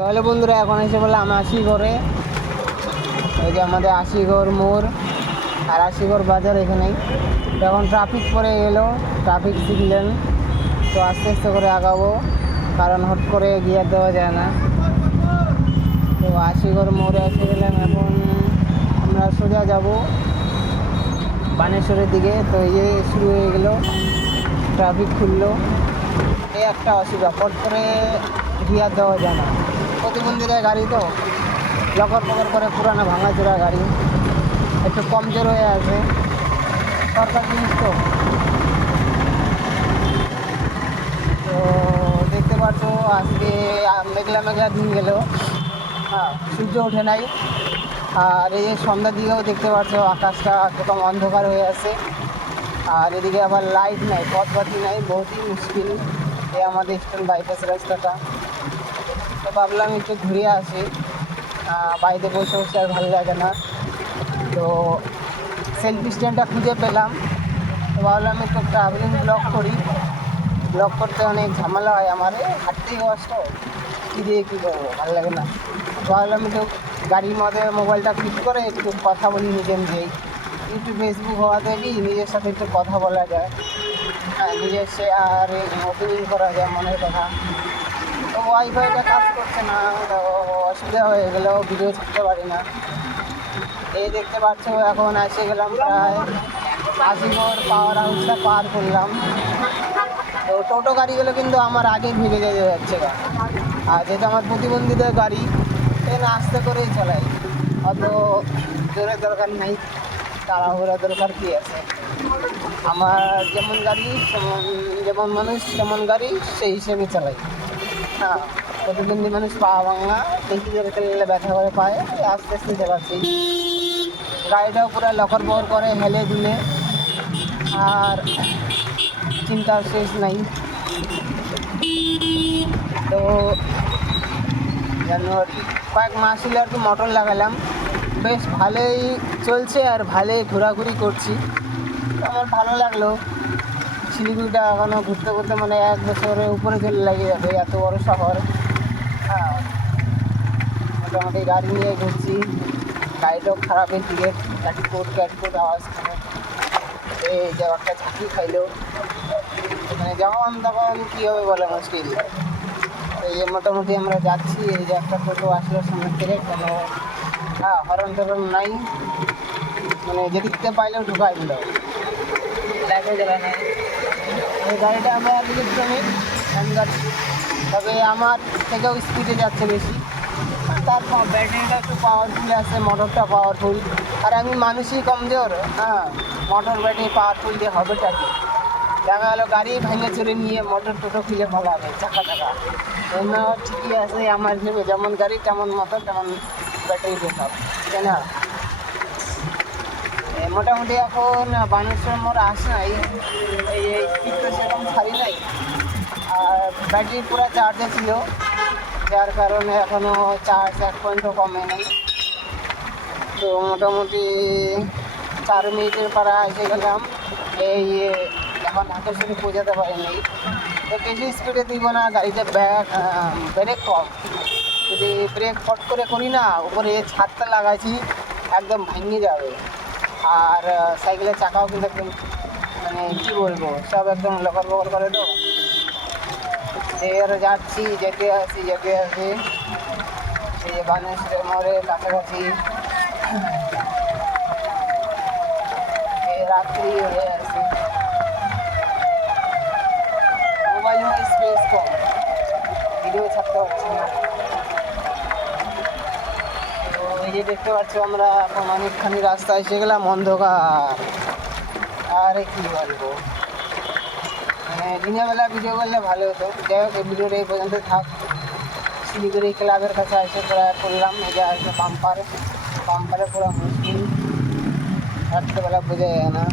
তাহলে বন্ধুরা এখন এসে বলে আমি আশিগড়ে, এই যে আমাদের আশিগড় মোড় আর আশিগড় বাজার এখানেই। এখন ট্রাফিক পরে এলো, ট্রাফিক সিগন্যাল, তো আস্তে আস্তে করে আগাবো কারণ হট করে গিয়ার দেওয়া যায় না। তো আশিগড় মোড়ে এসে গেলাম, এখন আমরা সোজা যাব বানেশ্বরের দিকে। তো এই যে শুরু হয়ে গেল, ট্রাফিক খুললো, এই একটা অসুবিধা, পট করে গিয়ার দেওয়া যায় না, প্রতিবন্ধীরা গাড়ি তো লকর পকর করে, পুরানো ভাঙাচোরা গাড়ি, একটু কমজোর হয়ে আছে, সরকার জিনিস তো। তো দেখতে পাচ্ছ আজকে মেঘলা মেঘলা দিন গেল, হ্যাঁ সূর্য ওঠে নাই। আর এই যে সন্ধ্যার দিকেও দেখতে পাচ্ছ আকাশটা একদম অন্ধকার হয়ে আছে। আর এদিকে আবার লাইট নাই, পথবাতি নাই, বহুতই মুশকিল এই আমাদের ইস্টার্ন বাইপাস রাস্তাটা। তো ভাবলাম একটু ঘুরে আসি, বাড়িতে বসে বসে আর ভালো লাগে না। তো সেলফি স্ট্যান্ডটা খুঁজে পেলাম, তো ভাবলাম একটু ট্রাভেলিং ব্লগ করি। ব্লগ করতে অনেক ঝামেলা হয় আমার, হাঁটতেই কষ্ট, কী দিয়ে কী করবো, ভালো লাগে না। ভাবলাম একটু গাড়ির মধ্যে মোবাইলটা ফিট করে একটু কথা বলি নিজে নিজেই। ইউটিউব ফেসবুক হওয়াতে কি নিজের সাথে একটু কথা বলা যায়, নিজের সে আর ওপেনিং করা যায় মনের কথা। তো ওয়াইফাইটা কাজ করছে না, তো অসুবিধা হয়ে গেলেও ভিডিও ছাড়তে পারি না। এই দেখতে পাচ্ছ এখন এসে গেলাম প্রায় আশিগড় পাওয়ার হাউসটা পার করলাম। তো টোটো গাড়িগুলো কিন্তু আমার আগে ভেঙে যেতে যাচ্ছে, আর যেটা আমার প্রতিবন্ধীদের গাড়ি, এখানে আস্তে করেই চালাই, অত জোরের দরকার নাই, তাড়াহুড়া দরকার কী আছে। আমার যেমন গাড়ি তেমন, যেমন মানুষ তেমন গাড়ি, সেই হিসেবে চালাই। হ্যাঁ, প্রতিবন্ধী মানুষ পা ভাঙা, দেখি জোরে চালালে ব্যথা করে পায়ে, আস্তে আস্তে চালাচ্ছি। গাড়িটাও পুরো লকর বকর করে হেলে দিলে, আর চিন্তার শেষ নাই। তো কয়েক মাস হলে আর কি মোটর লাগালাম, বেশ ভালোই চলছে আর ভালোই ঘোরাঘুরি করছি, আমার ভালো লাগলো। শিলিগুড়িটা এখনও ঘুরতে ঘুরতে মানে 1 বছরের উপরে চলে লেগে যাবে, এত বড় শহর। হ্যাঁ, মোটামুটি গাড়ি নিয়ে ঘুরছি, গাড়িটাও খারাপের দিকে, ক্যাটকোট আওয়াজ করে। এই যে একটা ঝাঁকি খাইলো, মানে যখন তখন কী হবে বলে মুশকিল। এই যে মোটামুটি আমরা যাচ্ছি, এই যে একটা টোটো আসলো সামনের থেকে, কোনো হরন টরন নাই, মানে যেদিকতে পাইলেও ঢুকাই দিল, লাইটও জ্বালায় নাই। এই গাড়িটা আমার ইলেকট্রনিক গাড়ি, তবে আমার থেকেও স্পিডে যাচ্ছে বেশি, তার ব্যাটারিটা একটু পাওয়ারফুল আছে, মোটরটা পাওয়ারফুল, আর আমি মানুষই কমজোর। হ্যাঁ, মোটর ব্যাটারি পাওয়ারফুল দিয়ে হবেটা কি, দেখা গেলো গাড়ি ভেঙে চুরে নিয়ে মোটর টোটো খুলে ফলাবে চাকা চাকা, অন্য ঠিকই আছে। আমার ভেবে যেমন গাড়ি তেমন মোটর তেমন ব্যাটারি বেকআপ, তাই না? মোটামুটি এখন বানেশ্বর মোড় আসে নাই, এই স্পিডটা সেরকম ছাড়ি নাই, আর ব্যাটারি পুরো চার্জে ছিল, যার কারণে এখনও চার্জ 1 পয়েন্টও কমে নেই। তো মোটামুটি 4 মিনিটের পাড়া এসে গেলাম, এই এখন হাতের সাথে পৌঁছাতে পারিনি। তো বেশি স্পিডে দিব না, গাড়িতে ব্রেক কম, যদি ব্রেক ফট করে করি না, উপরে ছাদটা লাগাইছি একদম ভেঙে যাবে। আর সাইকেলের চাকাও কিন্তু একদম, মানে কী বলবো, সব একদম লকর বকর করে। তো এবারে যাচ্ছি, যেতে আসি এই বানেশ্বর মোড়ের কাছাকাছি, রাত্রি হয়ে আসি, মোবাইল স্পেস কম, ভিডিও ছাড়তে পারছি না। তো এই যে দেখতে পাচ্ছ আমরা এখন অনেকখানি রাস্তা এসে গেলাম, অন্ধকার, আরে কী বলবো, মানে দিনের বেলা ভিডিও করলে ভালো হতো। যাই হোক, এই ভিডিওটা এই পর্যন্ত থাক। শিলিগুড়ি ক্লাবের কাছে এসে প্রায় করলাম, এই যে একটা পাম্পারে পুরো মুশকিল, রাত্রেবেলা বোঝা যায় না।